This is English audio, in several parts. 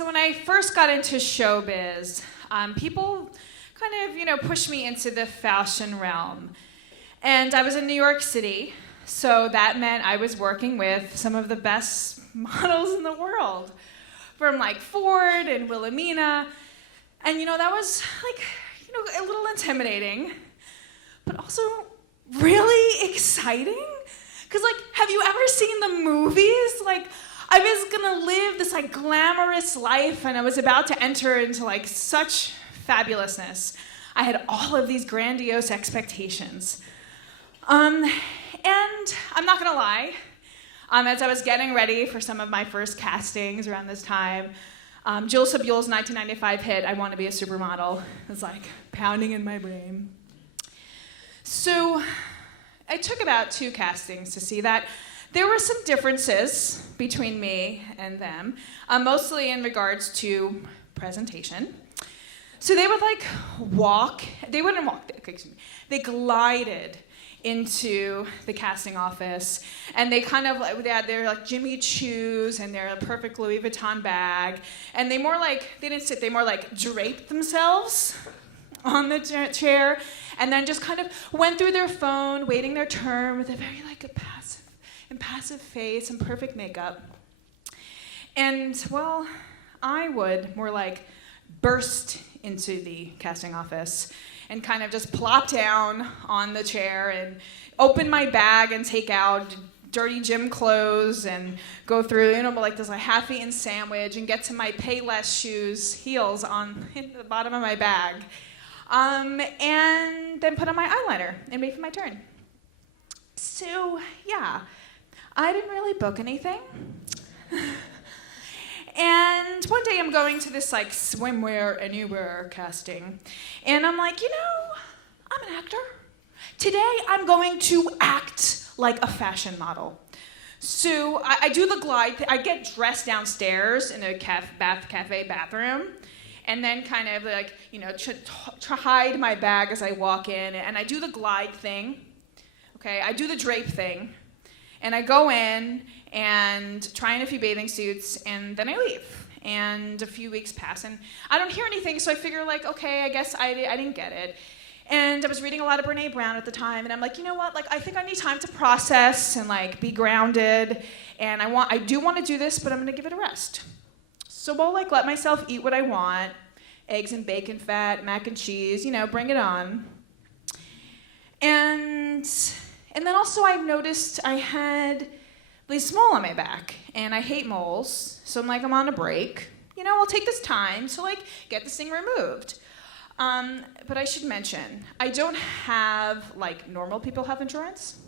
So when I first got into showbiz, people kind of, pushed me into the fashion realm. And I was in New York City, so that meant I was working with some of the best models in the world, from like Ford and Wilhelmina. And that was a little intimidating, but also really exciting. Because have you ever seen the movies? I was gonna live this glamorous life, and I was about to enter into such fabulousness. I had all of these grandiose expectations. And I'm not gonna lie, as I was getting ready for some of my first castings around this time, Jill Sabuel's 1995 hit, I Want to Be a Supermodel, was pounding in my brain. So I took about 2 castings to see that there were some differences between me and them, mostly in regards to presentation. So they would they wouldn't walk, excuse me, they glided into the casting office, and they they had their Jimmy Choos and their perfect Louis Vuitton bag, and they didn't sit, they more draped themselves on the chair, and then just kind of went through their phone, waiting their turn with a very impassive face and perfect makeup. And well, I would more burst into the casting office and kind of just plop down on the chair and open my bag and take out dirty gym clothes and go through, this half-eaten sandwich and get to my Payless shoes, heels on the bottom of my bag. And then put on my eyeliner and wait for my turn. So, yeah, I didn't really book anything. And one day I'm going to this swimwear anywhere casting, and I'm I'm an actor. Today I'm going to act like a fashion model. So I do the glide. I get dressed downstairs in a cafe bathroom, and then kind of hide my bag as I walk in, and I do the glide thing. Okay, I do the drape thing, and I go in and try in a few bathing suits, and then I leave. And a few weeks pass, and I don't hear anything, so I figure okay, I guess I didn't get it. And I was reading a lot of Brene Brown at the time, and I'm you know what, I think I need time to process and be grounded, and I do want to do this, but I'm gonna give it a rest. So I'll let myself eat what I want, eggs and bacon fat, mac and cheese, bring it on. And then also I've noticed I had this mole on my back, and I hate moles, so I'm on a break. I'll take this time to get this thing removed. But I should mention, I don't have normal people health insurance.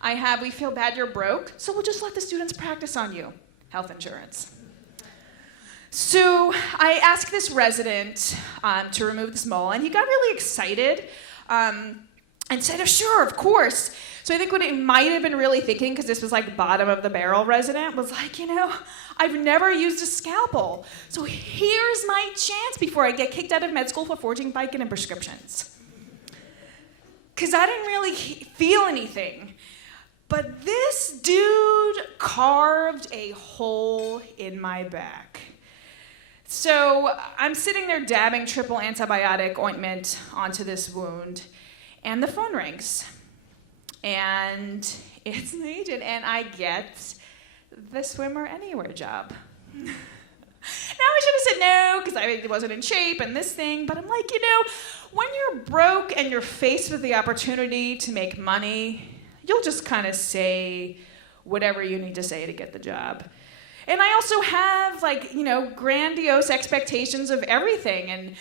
I have, we feel bad you're broke, so we'll just let the students practice on you, health insurance. So I asked this resident to remove this mole, and he got really excited and said, oh, sure, of course. So I think what he might have been really thinking, because this was bottom of the barrel resident, was I've never used a scalpel. So here's my chance before I get kicked out of med school for forging Vicodin prescriptions. Because I didn't really feel anything. But this dude carved a hole in my back. So I'm sitting there dabbing triple antibiotic ointment onto this wound, and the phone rings. And it's an agent, and I get the Swimmer Anywhere job. Now I should have said no, because I wasn't in shape and this thing, but I'm when you're broke and you're faced with the opportunity to make money, you'll just kind of say whatever you need to say to get the job. And I also have, grandiose expectations of everything, and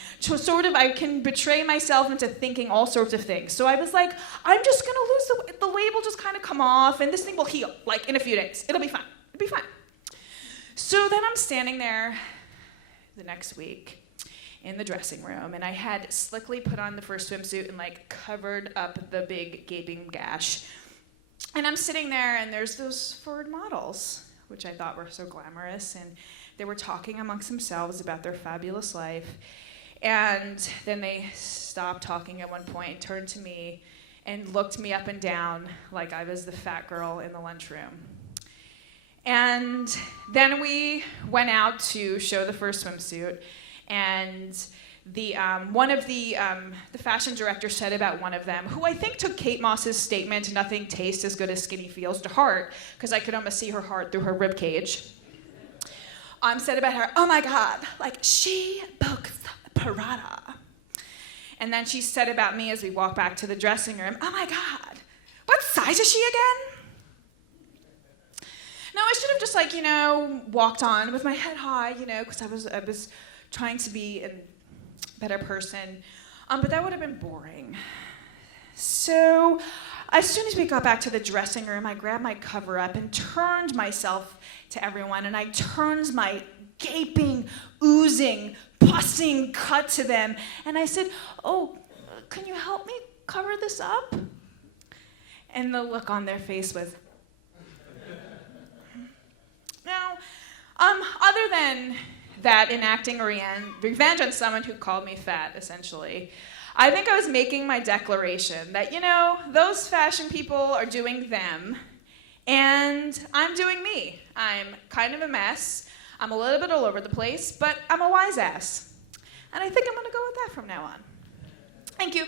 I can betray myself into thinking all sorts of things. So I was I'm just gonna lose the weight will just kind of come off, and this thing will heal, in a few days. It'll be fine. It'll be fine. So then I'm standing there the next week in the dressing room, and I had slickly put on the first swimsuit and covered up the big gaping gash. And I'm sitting there, and there's those Ford models, which I thought were so glamorous, and they were talking amongst themselves about their fabulous life. And then they stopped talking at one point and turned to me and looked me up and down like I was the fat girl in the lunchroom. And then we went out to show the first swimsuit, and one of the fashion director said about one of them, who I think took Kate Moss's statement, "Nothing tastes as good as skinny feels," to heart, because I could almost see her heart through her ribcage. Said about her, "Oh my God, like she books Prada." And then she said about me as we walked back to the dressing room, "Oh my God, what size is she again?" No, I should have just walked on with my head high, because I was trying to be a better person. But that would have been boring. So as soon as we got back to the dressing room, I grabbed my cover up and turned myself to everyone, and I turned my gaping, oozing, pussing cut to them, and I said, "Oh, can you help me cover this up?" And the look on their face was, now, other than that enacting revenge on someone who called me fat, essentially, I think I was making my declaration that, those fashion people are doing them, and I'm doing me. I'm kind of a mess. I'm a little bit all over the place, but I'm a wise ass. And I think I'm going to go with that from now on. Thank you.